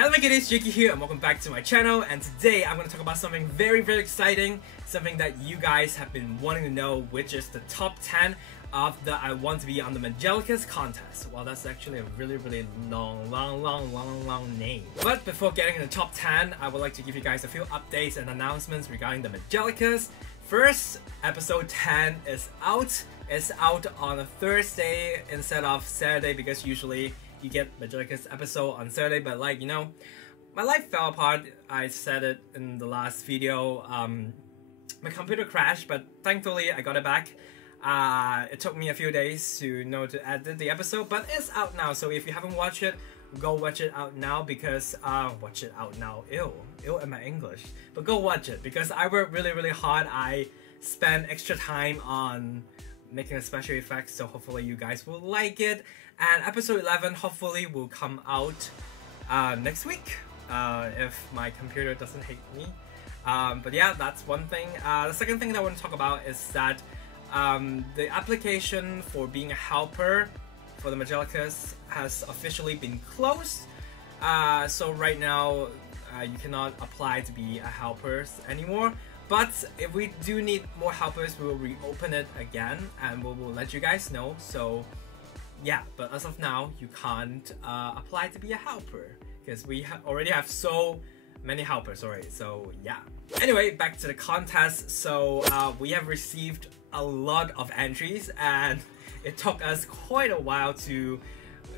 Hello my kiddies, Jakey here and welcome back to my channel, and today I'm going to talk about something very exciting, something that you guys have been wanting to know, which is the top 10 of the I Want to Be on the Magiclicas contest. Well, that's actually a really long name. But before getting in the top 10, I would like to give you guys a few updates and announcements regarding the Magiclicas. First, episode 10 is out. It's out on a Thursday instead of Saturday because usually you get Magiclicas episode on Saturday, but like, you know, my life fell apart. I said it in the last video. My computer crashed, but thankfully I got it back. It took me a few days to to edit the episode, but it's out now. So if you haven't watched it, go watch it out now because watch it out now. Ew in my English. But go watch it because I worked really hard. I spent extra time on making a special effects, so hopefully you guys will like it. And episode 11 hopefully will come out next week if my computer doesn't hate me. But yeah, that's one thing. The second thing that I want to talk about is that the application for being a helper for the Magiclicas has officially been closed. So right now you cannot apply to be a helper anymore. But if we do need more helpers, we will reopen it again and we will let you guys know. So yeah, but as of now, you can't apply to be a helper because we already have so many helpers already. So yeah. Anyway, back to the contest. So we have received a lot of entries and it took us quite a while to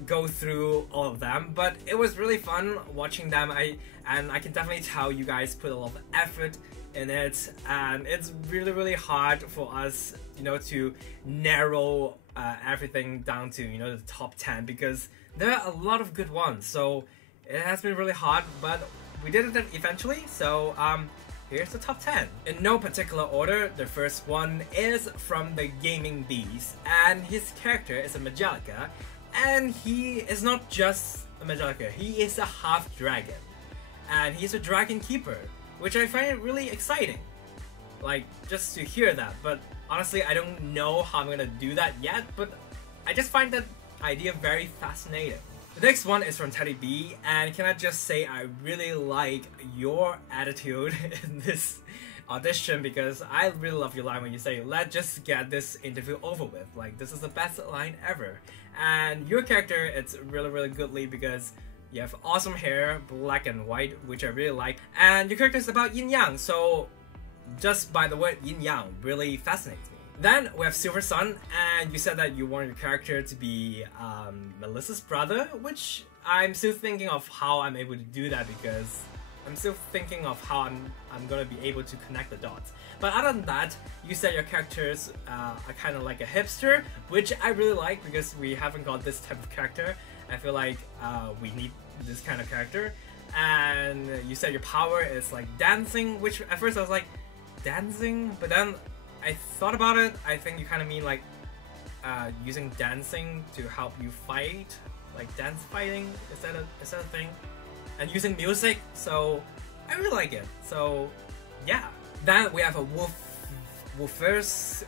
go through all of them, but it was really fun watching them. I can definitely tell you guys put a lot of effort in it, and it's really hard for us, you know, to narrow everything down to, you know, the top 10 because there are a lot of good ones. So it has been really hard, but we did it eventually. So here's the top 10 in no particular order. The first one is from TheGamingBeast, and his character is a Magiclica, and he is not just a Magiclica, he is a half dragon, and he's a dragon keeper, which I find really exciting, like just to hear that. But honestly, I don't know how I'm gonna do that yet, but I just find that idea very fascinating. The next one is from TeddiB, and can I just say I really like your attitude in this audition because I really love your line when you say, "Let's just get this interview over with." Like, this is the best line ever. And your character, it's really goodly because you have awesome hair, black and white, which I really like. And your character is about yin yang, so just by the word yin yang really fascinates me. Then we have Silver Sun, and you said that you want your character to be Melissa's brother, which I'm still thinking of how I'm able to do that because I'm still thinking of how I'm gonna be able to connect the dots. But other than that, you said your characters are kind of like a hipster, which I really like because we haven't got this type of character. I feel like we need this kind of character. And you said your power is like dancing, which at first I was like, dancing? But then I thought about it. I think you kind of mean like using dancing to help you fight, like dance fighting. Is that a thing? And using music, so I really like it. So yeah. Then we have a Wolfehh's.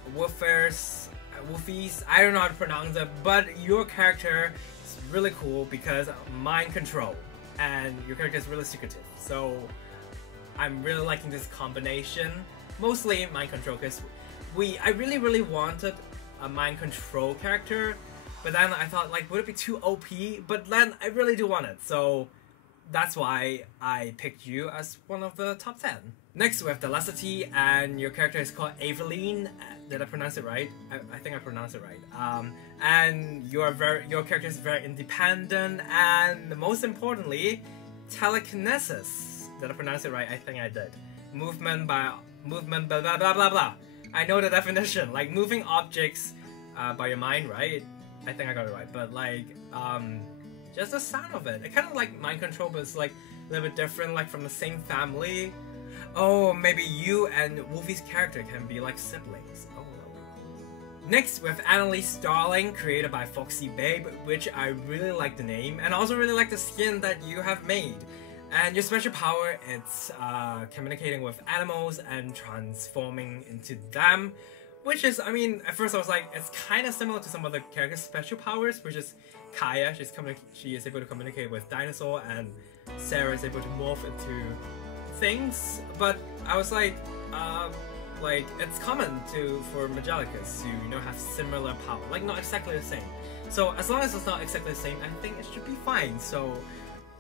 I don't know how to pronounce it, but your character is really cool because mind control, and your character is really secretive. So I'm really liking this combination. Mostly mind control because I really wanted a mind control character, but then I thought, like, would it be too OP? But then I really do want it, so that's why I picked you as one of the top 10. Next we have Dalisty, and your character is called Aveline. Did I pronounce it right? I think I pronounced it right. And your character is very independent, and most importantly, telekinesis. Did I pronounce it right? I think I did. Movement blah blah. I know the definition, like moving objects by your mind, right? I think I got it right. But like just the sound of it. It kind of like mind control, but it's like a little bit different, like from the same family. Oh, maybe you and Wolfehh's character can be like siblings. Oh. Next, we have Annalise Darling, created by FoxyBabe, which I really like the name, and I also really like the skin that you have made. And your special power, it's communicating with animals and transforming into them, which is, I mean, at first I was like, it's kind of similar to some other characters' special powers, which is Kaya. She is able to communicate with dinosaur and Sarah is able to morph into things, but I was like it's common for Magiclicas to have similar power, like not exactly the same. So as long as it's not exactly the same, I think it should be fine. So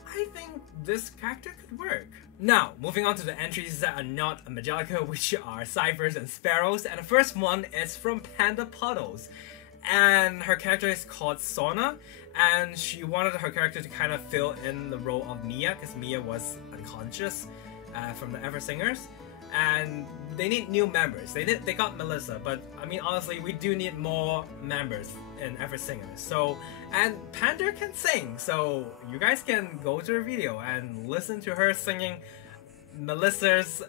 I think this character could work. Now, moving on to the entries that are not a Magiclica, which are Ciphers and Sparrows, and the first one is from Panda Puddles. And her character is called Sona, and she wanted her character to kind of fill in the role of Mia, because Mia was unconscious from the Ever Singers. And they need new members. They got Melissa, but I mean honestly, we do need more members in Ever Singers. So, and Panda can sing, so you guys can go to her video and listen to her singing Melissa's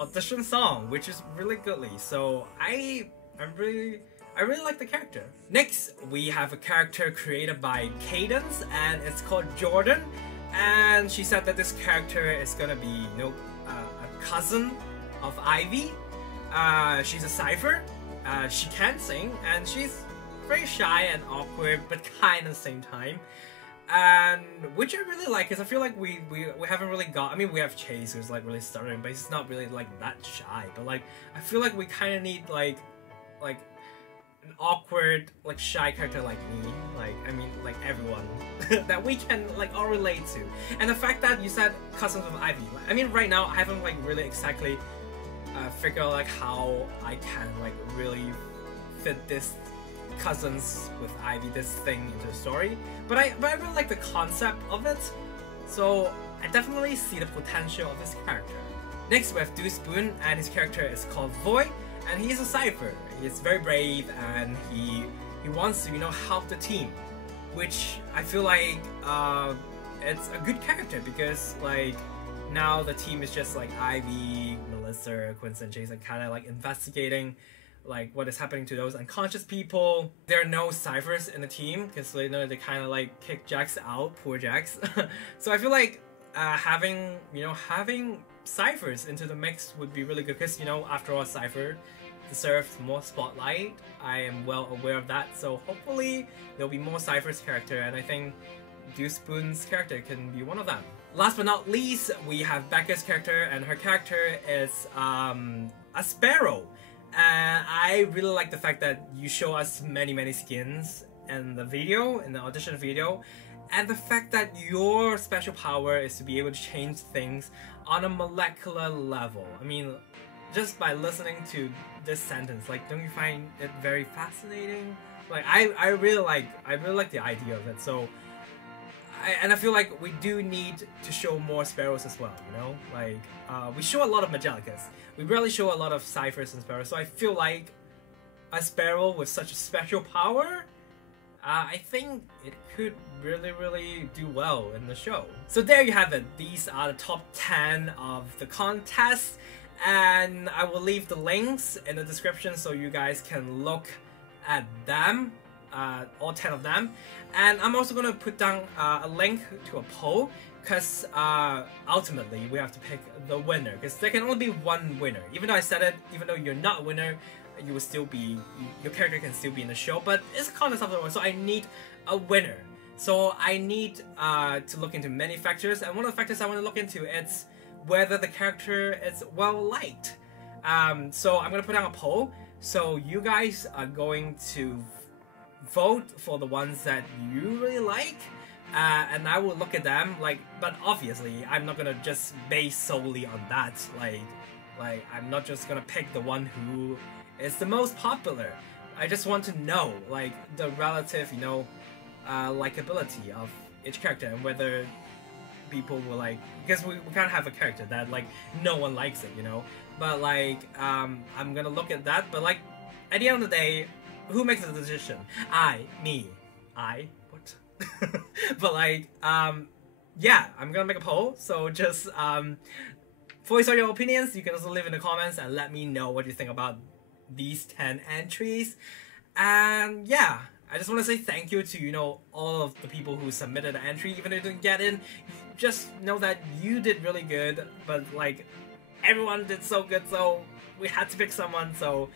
audition song, which is really goodly. So I really like the character. Next, we have a character created by Cadence, and it's called Jordan. And she said that this character is gonna be, a cousin of Ivy. She's a cipher. She can sing, and she's very shy and awkward, but kind at the same time. And which I really like, because I feel like we haven't really got. I mean, we have Chase, who's like really stuttering, but he's not really like that shy. But like, I feel like we kind of need like an awkward, like shy character like me, like everyone that we can like all relate to. And the fact that you said cousins of Ivy, I mean right now I haven't like really exactly figured out like how I can like really fit this cousins with Ivy, this thing into the story. But I really like the concept of it, so I definitely see the potential of this character. Next we have Dospoons, and his character is called Wolfehhh, and he's a cipher. He's very brave, and he wants to help the team, which I feel like it's a good character, because like now the team is just like Ivy, Melissa, Quincy, and Chase, and kind of like investigating like what is happening to those unconscious people. There are no ciphers in the team because they kind of like kick Jax out, poor Jax. So I feel like having ciphers into the mix would be really good, because after all, cipher deserves more spotlight. I am well aware of that, so hopefully there'll be more ciphers character, and I think Dospoons' character can be one of them. Last but not least, we have Becca's character, and her character is a sparrow. And I really like the fact that you show us many skins in the video, in the audition video, and the fact that your special power is to be able to change things on a molecular level. I mean, just by listening to this sentence, like, don't you find it very fascinating? Like, I really like the idea of it. So, I feel like we do need to show more sparrows as well. Like we show a lot of Magiclicas. We rarely show a lot of ciphers and sparrows. So I feel like a sparrow with such a special power, I think it could really do well in the show. So there you have it. These are the top 10 of the contest, and I will leave the links in the description so you guys can look at them, all 10 of them. And I'm also going to put down a link to a poll, because ultimately we have to pick the winner, because there can only be one winner. Even though I said it, even though you're not a winner, you will still be, your character can still be in the show, but it's a contest of the one, so I need a winner. So I need to look into many factors, and one of the factors I want to look into is whether the character is well liked. So I'm going to put down a poll, so you guys are going to vote for the ones that you really like, and I will look at them, but obviously I'm not gonna just base solely on that, like I'm not just gonna pick the one who is the most popular. I just want to know, like, the relative, likability of each character, and whether people will like, because we can't have a character that, like, no one likes it, but, like, I'm gonna look at that, but, like, at the end of the day, who makes the decision? What? But, like, yeah, I'm gonna make a poll, so just, voice all your opinions. You can also leave in the comments and let me know what you think about these 10 entries. And, yeah, I just want to say thank you to, all of the people who submitted an entry. Even though you didn't get in, just know that you did really good, but, like, everyone did so good, so we had to pick someone, so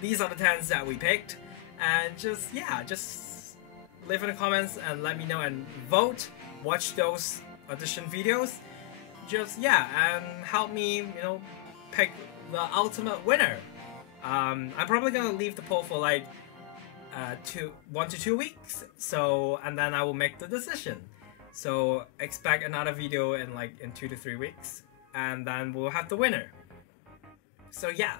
these are the 10s that we picked. And just leave in the comments and let me know, and vote. Watch those audition videos. Just yeah, and help me, you know, pick the ultimate winner. I'm probably gonna leave the poll for like 1 to 2 weeks. So and then I will make the decision. So expect another video in 2 to 3 weeks, and then we'll have the winner. So yeah,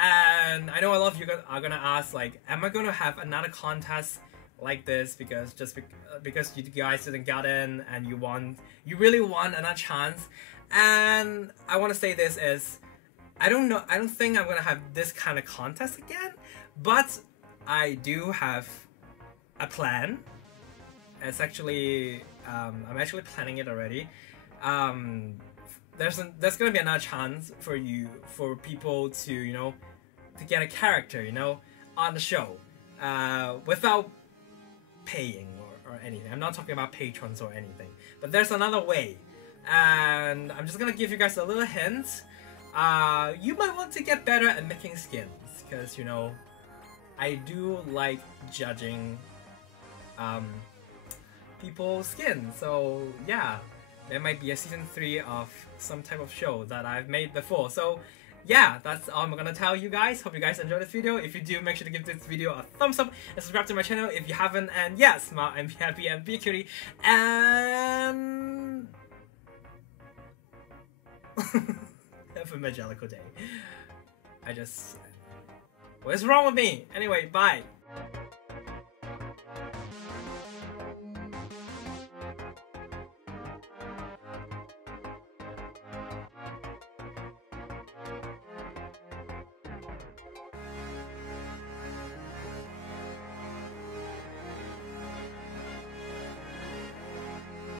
and I know a lot of you are gonna ask like, am I gonna have another contest like this because you guys didn't get in and you really want another chance? And I want to say this is, I don't think I'm gonna have this kind of contest again, but I do have a plan. It's actually I'm actually planning it already. There's gonna be another chance for people to, you know, to get a character, you know, on the show without paying or anything. I'm not talking about patrons or anything, but there's another way, and I'm just gonna give you guys a little hint. You might want to get better at making skins, because, you know, I do like judging people's skin. So yeah, there might be a season 3 of some type of show that I've made before. So yeah, that's all I'm gonna tell you guys. Hope you guys enjoyed this video. If you do, make sure to give this video a thumbs up and subscribe to my channel if you haven't. And yeah, smile and be happy and be a cutie. And have a magical day. What is wrong with me? Anyway, bye.